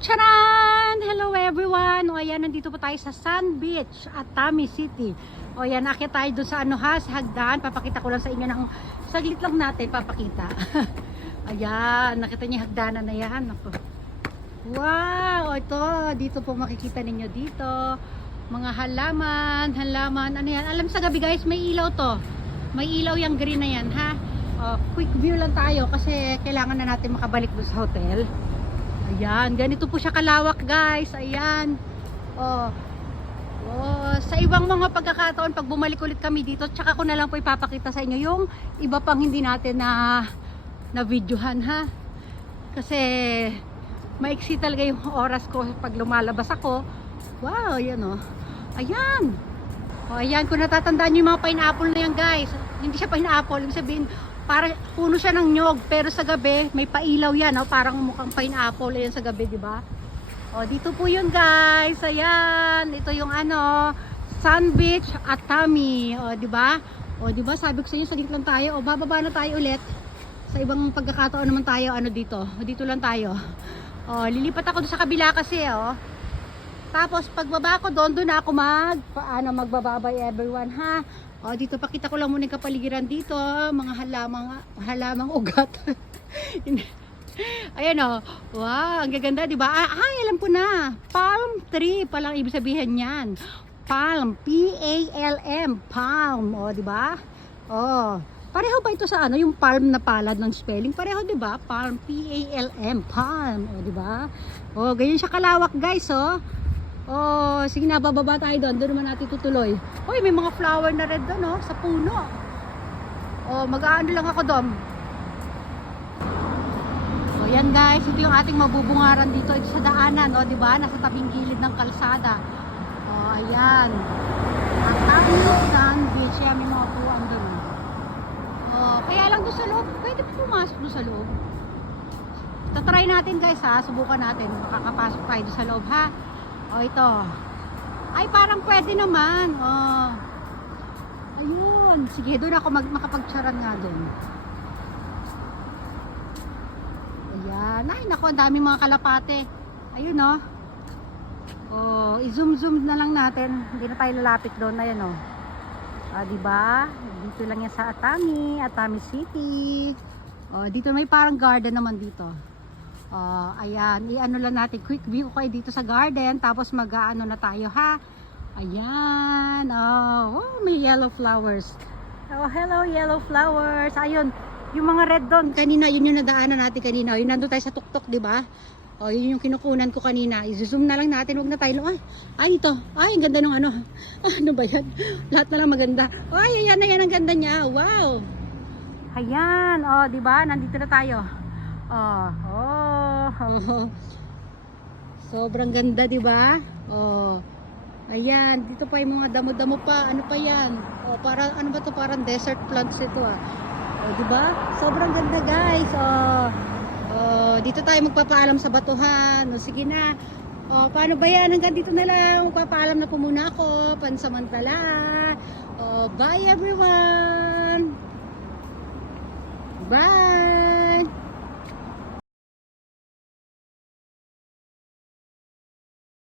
Charan! Hello everyone! O ayan, nandito po tayo sa Sand Beach at Atami City. O ayan, akit tayo doon sa sa hagdan. Papakita ko lang sa inyo ng saglit lang natin papakita. Ayan, nakita niyo hagdanan na yan. Ako. Wow! Ito, dito po makikita ninyo dito. Mga halaman, ano yan? Alam sa gabi guys, may ilaw to. May ilaw yung green na yan, ha? Quick view lang tayo kasi kailangan na natin makabalik doon sa hotel. Ayan, ganito po siya kalawak guys. Ayan. Sa ibang mga pagkakataon pag bumalik ulit kami dito, tsaka ko na lang po ipapakita sa inyo yung iba pang hindi natin na videohan, ha. Kasi maiksi talaga yung oras ko pag lumalabas ako. Wow, ayan Ayan. Ayan, kung natatandaan nyo yung mga pineapple na yan guys. Hindi siya pineapple, ibig sabihin para puno siya ng nyog, pero sa gabi may pailaw yan, parang mukhang pineapple yan sa gabi, di ba? Dito po yun guys. Ayan, ito yung Sand Beach at Atami, di ba? Di ba? Sabi ko sa inyo, saglit lang tayo. Bababa na tayo ulit. Sa ibang pagkakataon naman tayo dito. Dito lang tayo. Lilipat ako doon sa kabila kasi, Tapos pagbaba ko doon ako magbababay everyone, ha. Dito pakita ko lang muna yung kapaligiran dito, mga halamang ugat. Ayan wow, ang gaganda, di ba? Alam ko na. Palm tree palang ibig sabihin niyan. Palm, P-A-L-M, palm, di ba? Pareho ba ito sa yung palm na palad ng spelling? Pareho, di ba? Palm, P-A-L-M, palm, di ba? Ganyan siya kalawak, guys, sige na, bababa tayo doon. Doon naman natin tutuloy. May mga flower na red doon, sa puno. Mag-aano lang ako doon. Yan guys, ito yung ating mabubungaran dito. Ito sa daanan, di ba? Nasa tabing gilid ng kalsada. Ayan. Atami Sand Beach. Yan, may mga puwan doon. Kaya lang doon sa loob. Pwede po pumasok doon sa loob. Tatry natin guys, subukan natin. Makakapasok tayo doon sa loob, ha? Ito. Ay, parang pwede naman. Ayun. Sige, doon ako makapagcharan nga doon. Ayan. Ay, naku, ang daming mga kalapate. Ayun, i-zoom na lang natin. Hindi na tayo lalapit doon. Ayan, diba? Dito lang yan sa Atami City. Dito may parang garden naman dito. Ayan, i-ano lang natin, quick view ko kayo dito sa garden, tapos mag-ano na tayo, ha. Ayan, may yellow flowers. Hello yellow flowers. Ayun, yung mga red doon kanina, yun yung nadaanan natin kanina. Yun, nandun tayo sa tuktok, di ba? Yun yung kinukunan ko kanina. I-zoom na lang natin, wag na tayo. Ito. Ay, ang ganda ng ano ba yan? Lahat na lang maganda. Ayan na yan, ang ganda niya. Wow. Ayan, di ba? Nandito na tayo. Sobrang ganda, di ba? Ayan, dito pa yung mga damo-damo pa. Ano pa yan? Para ano ba to? Parang desert plants ito, di ba? Sobrang ganda, guys. Dito tayo magpapaalam sa batuhan. Sige na. Paano ba yan? Hanggang dito na lang. Magpapaalam na po muna ako. Pansamantala. Bye everyone. Bye.